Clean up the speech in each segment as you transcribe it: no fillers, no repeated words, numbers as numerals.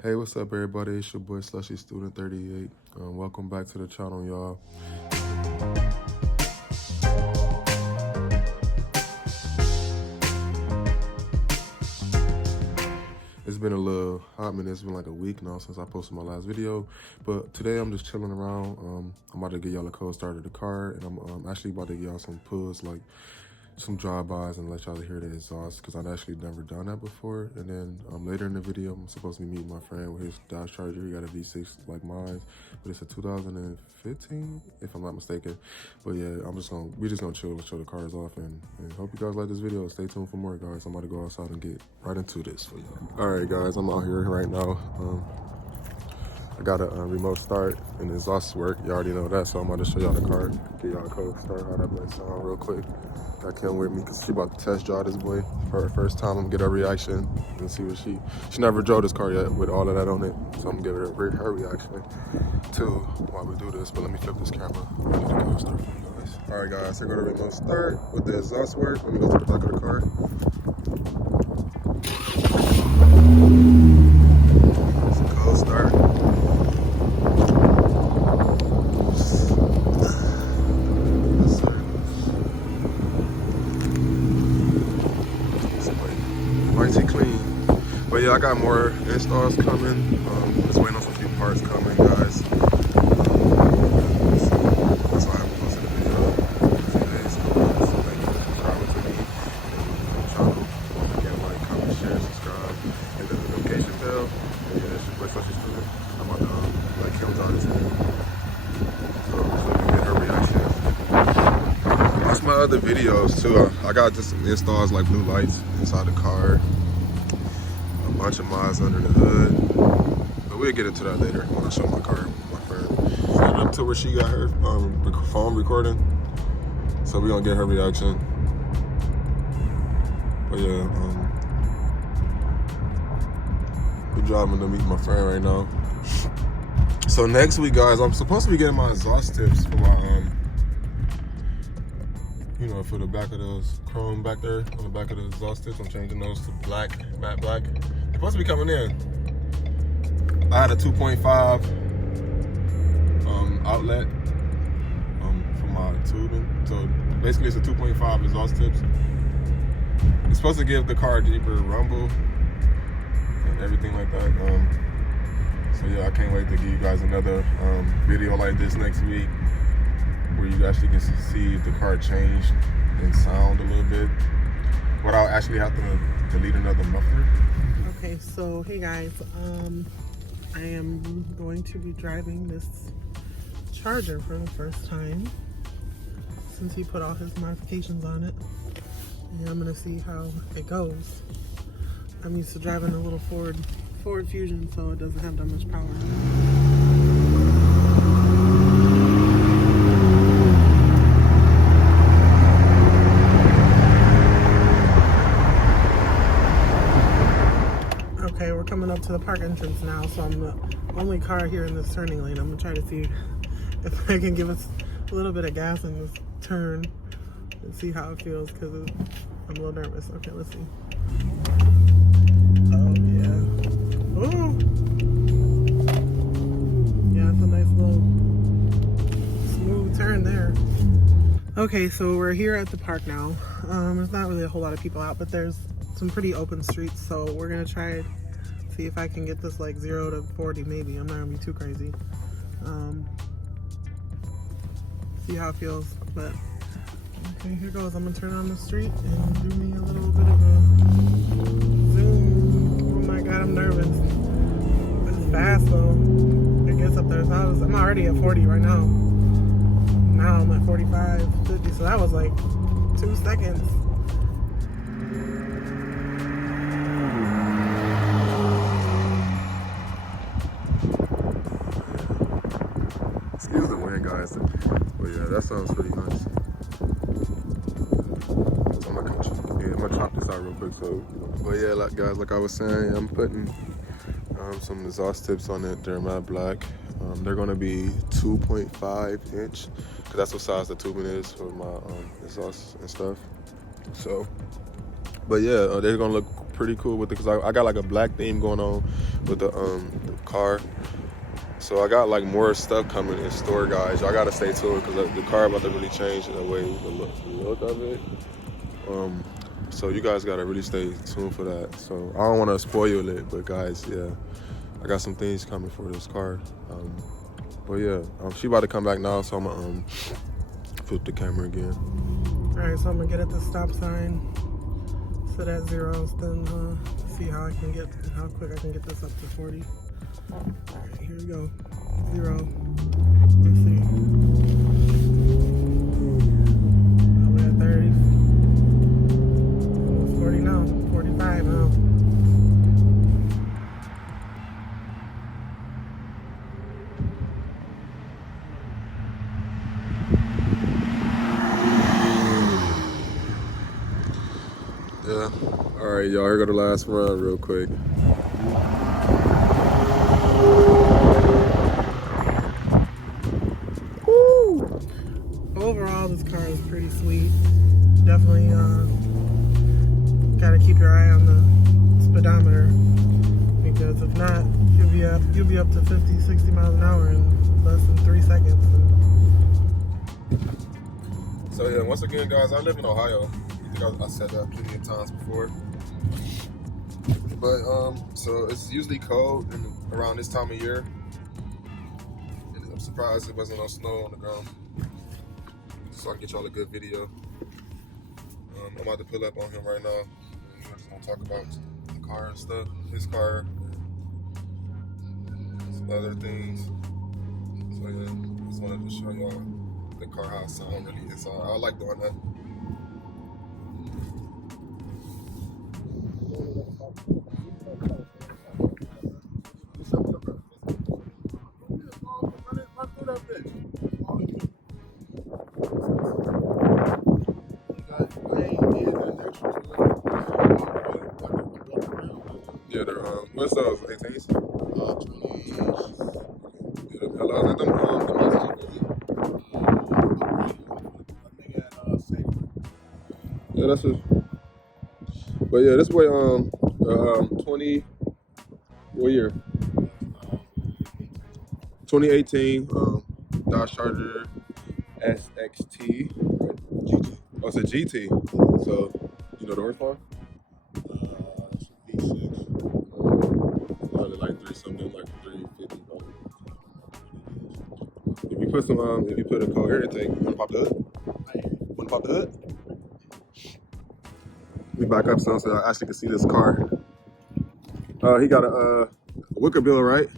Hey, what's up, everybody? It's your boy Slushy Student 38. Welcome back to the channel, y'all. It's been a little hot minute. It's been like a week now since I posted my last video, but today I'm just chilling around. I'm about to get y'all a cold start of the car, and I'm actually about to get y'all some pulls, like some drive-bys, and let y'all hear the exhaust, because I've actually never done that before. And then later in the video, I'm supposed to be meeting my friend with his Dodge Charger. He got a V6 like mine, but it's a 2015, if I'm not mistaken. But yeah, we're just gonna chill and show the cars off, and hope you guys like this video. Stay tuned for more, guys. I'm about to go outside and get right into this for y'all. All right, guys, I'm out here right now. I got a remote start and exhaust work. You already know that, so I'm about to show y'all the car, get y'all a cold start, how that might sound real quick. Got Kim with me because she about to test drive this boy for her first time. I'm gonna get her reaction and see what she never drove this car yet with all of that on it. So I'm gonna give her reaction too while we do this. But let me flip this camera. Get the cold start for you guys. All right, guys, so go to remote start with the exhaust work. Let me go to the back of the car. It's a cold start. Mighty clean. But yeah, I got more installs coming. Just waiting on some few parts coming, guys. That's why I haven't posted a video in a few days. So thank you for subscribing to me and the channel. Again, like, comment, share, subscribe, hit the notification bell. And yeah, it's your boy Slushy Student. I'm about to let Kim drive this thing. So you can get her reaction. Watch my other videos too. I got just some installs like blue lights inside the car. A bunch of mods under the hood, but we'll get into that later when I show my car, my friend. Set up to where she got her phone recording, so we're gonna get her reaction. But yeah, we're driving to meet my friend right now. So next week, guys, I'm supposed to be getting my exhaust tips for my for the back of those chrome back there on the back of the exhaust tips. I'm changing those to black, matte black. They're supposed to be coming in. I had a 2.5 outlet for my tubing. So basically it's a 2.5 exhaust tips. It's supposed to give the car a deeper rumble and everything like that. So yeah, I can't wait to give you guys another video like this next week, where you actually get to see if the car changed and sound a little bit without actually having to delete another muffler. Okay, so hey guys, I am going to be driving this Charger for the first time since he put all his modifications on it, and I'm gonna see how it goes. I'm used to driving a little Ford Fusion, so it doesn't have that much power. Okay, we're coming up to the park entrance now, so I'm the only car here in this turning lane. I'm gonna try to see if I can give us a little bit of gas in this turn and see how it feels, because I'm a little nervous. Okay, let's see. Oh yeah. Ooh. Yeah, it's a nice little smooth turn there. Okay, so we're here at the park now. There's not really a whole lot of people out, but there's some pretty open streets, so we're gonna try see if I can get this like 0 to 40 maybe. I'm not gonna be too crazy. See how it feels. But okay, here goes. I'm gonna turn on the street and do me a little bit of a zoom. Oh my god, I'm nervous. It's fast though. It gets up there. So I'm already at 40 right now. Now I'm at 45, 50, so that was like 2 seconds. Excuse the wind, guys. But yeah, that sounds pretty nice. I'm gonna chop this out real quick. So, but yeah, like guys, like I was saying, I'm putting some exhaust tips on it. They're matte black. They're gonna be 2.5 inch, because that's what size the tubing is for my exhaust and stuff. So, but yeah, they're gonna look pretty cool with it, because I got like a black theme going on with the car. So I got like more stuff coming in store, guys. Y'all gotta stay tuned because the car about to really change in the way the look of it. So you guys gotta really stay tuned for that. So I don't want to spoil it, but guys, yeah, I got some things coming for this car. But yeah, she about to come back now, so I'm gonna flip the camera again. All right, so I'm gonna get at the stop sign so that zeros, then see how quick I can get this up to 40. All right, here we go. 0. Let's see. We're at 30. Almost 40 now. 45 now. Yeah. All right, y'all. Here go the last run, real quick. Woo! Overall, this car is pretty sweet. Definitely gotta keep your eye on the speedometer, because if not, you'll be up to 50, 60 miles an hour in less than 3 seconds. So yeah, once again, guys, I live in Ohio. I think I said that plenty of times before. But so it's usually cold around this time of year. And I'm surprised it wasn't no snow on the ground. So I can get y'all a good video. I'm about to pull up on him right now. And we're just gonna talk about the car and stuff, his car, and some other things. So yeah, just wanted to show y'all the car how it sound really inside. I like doing that. Yeah, they're what's those 18s? 20s. Yeah, them hellos. Like them yeah, that's what. But yeah, this way 20. What year? 2018 Dodge Charger SXT. GT. Oh, it's a GT. So you know the horsepower? V6. Probably like 3 something, like 350 probably. If you put a coherent tank, you wanna pop the hood? Wanna pop the hood? We back up some so I actually can see this car. He got a wicker bill, right?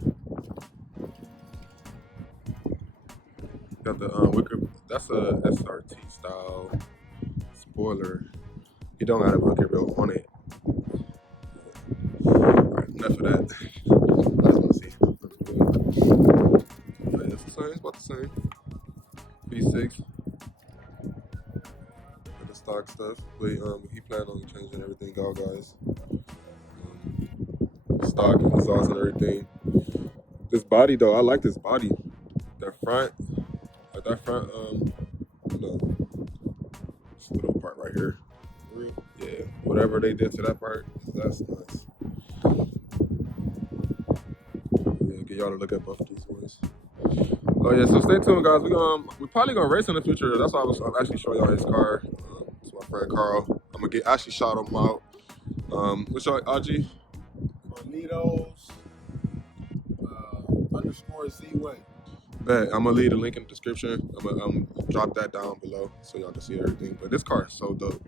Got the wicker. That's a SRT style spoiler. He don't have a wicker bill on it. Alright, enough of that. I just want to see. But it's the same. It's about the same. V6. And the stock stuff. But he planned on changing everything out, guys. Stock exhaust and everything. This body though, I like this body. That front, like that front, this little part right here. Yeah, whatever they did to that part, that's nice. Yeah, get y'all to look at both of these ones. Oh yeah, so stay tuned, guys. We're probably gonna race in the future. That's why I'm actually showing y'all his car. It's my friend Carl. I'm gonna actually shout him out. What's your IG? Bonitos _ Z-Way. Bet, I'm gonna leave the link in the description. I'm gonna drop that down below so y'all can see everything. But this car is so dope.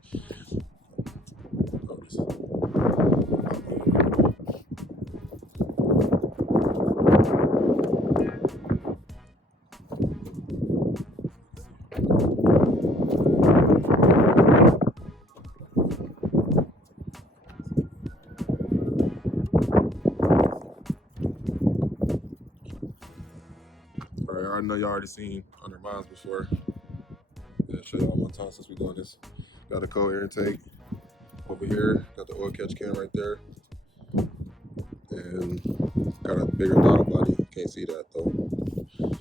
I know y'all already seen under mines before. Yeah, show y'all one time since we doing this. Got a coherent tank over here. Got the oil catch can right there. And got a bigger throttle body. Can't see that though. Yeah.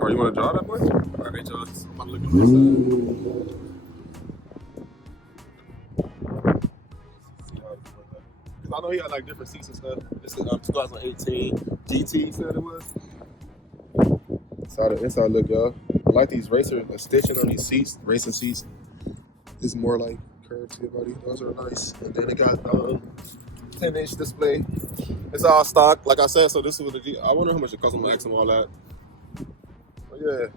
Are you want to draw that boy? Alright, John. I'm about to look at this side. I know he had like different seats and stuff. This is 2018 GT. Said it was. That's how the inside look, y'all. I like these racer stitching on these seats, racing seats. It's more like curved to your body. Those are nice. And then it got 10-inch display. It's all stock, like I said. So this is what the G. I wonder how much it costs. I'm gonna ask them all that. But yeah,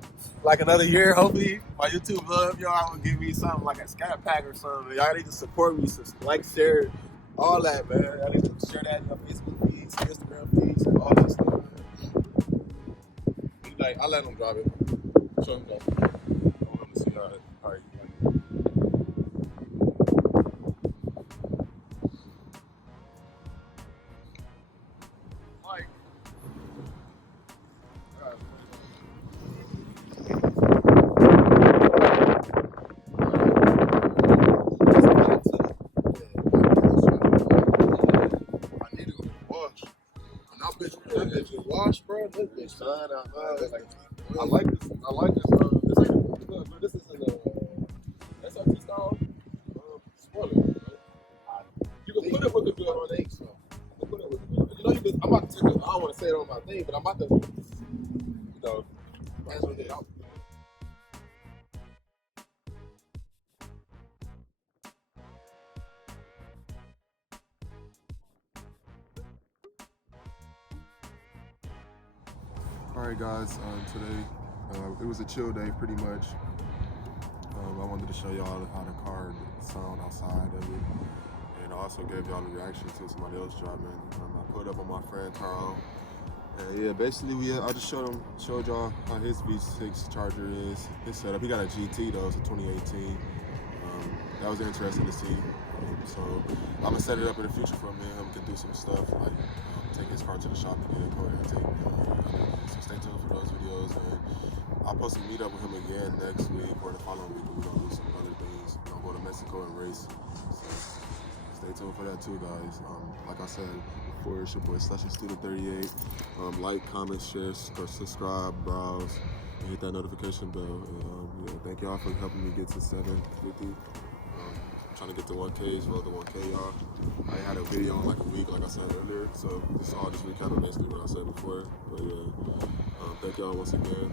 like another year, hopefully my YouTube love y'all will give me something like a scat pack or something. Y'all need to support me, so like, share, all that, man. Y'all need to share that in your Facebook feeds, Instagram feeds, and all that stuff. Man. Like, I let them drive it. Show them that. I want them to see how it like. That bitch is washed, bro. That bitch fine out there. Like, I like this. I like this. This ain't look, this is in the SRT style spoiler. Right? You can put it with the good on the H. So you can put it with the good. You know, you can, I'm about to take it. I don't want to say it on my thing, but I'm about to, you know, answer it out. Alright guys, today it was a chill day pretty much. I wanted to show y'all how the car sound outside of it, and I also gave y'all a reaction to somebody else driving. I put up on my friend Carl, and yeah, basically I just showed y'all how his V6 Charger is, his setup. He got a GT though, it's a 2018. That was interesting to see. So I'm gonna set it up in the future for me and him to do some stuff like take his car to the shop to get it, and take. So stay tuned for those videos, and I'll post a meet up with him again next week or the following week. We're gonna do some other things. I'll go to Mexico and race. So stay tuned for that too, guys. Like I said before, it's your boy Student38. Like, comment, share, subscribe, browse, and hit that notification bell. And, yeah, thank y'all for helping me get to 750. Trying to get to 1K as well, to 1K, y'all. I had a video in like a week, like I said earlier, so this all just recapping basically what I said before. But yeah, thank y'all once again.